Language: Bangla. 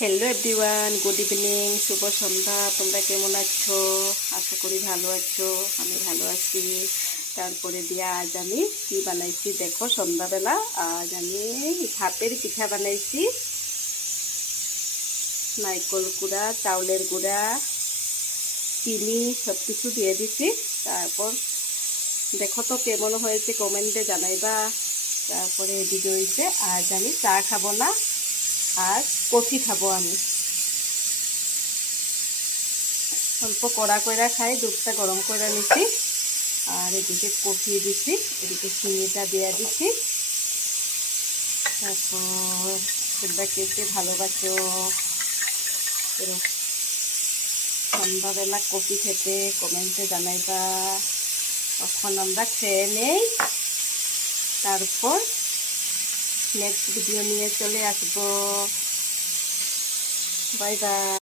হ্যালো এভরিওয়ান, গুড ইভিনিং, শুভ সন্ধ্যা। তোমরা কেমন আছো? আশা করি ভালো আছো। আমি ভালো আছি। তারপরে দিয়ে আজ আমি কি বানাইছি দেখো। সন্ধ্যাবেলা আজ আমি ভাতের পিঠা বানাইছি। নারকেল গুঁড়া, চাউলের গুঁড়া, চিনি সব কিছু দিয়ে দিছি। তারপর দেখো তো কেমন হয়েছে, কমেন্টে জানাইবা। তারপরে এদিকে হয়েছে আজ আমি চা খাবো না, আর কফি খাবো আমি। অল্প কড়া কইরা খাই, দুধটা গরম করে নিছি। আর এদিকে কফি দিছি, এদিকে চিনিটা দিয়ে দিছি। তারপর তোমরা কে কে ভালোবাসো সন্ধ্যাবেলা কফি খেতে, কমেন্টে জানাইবা। তখন আমরা খেয়ে নেই, তারপর নেক্সট ভিডিও নিয়ে চলে আসবো। Bye bye.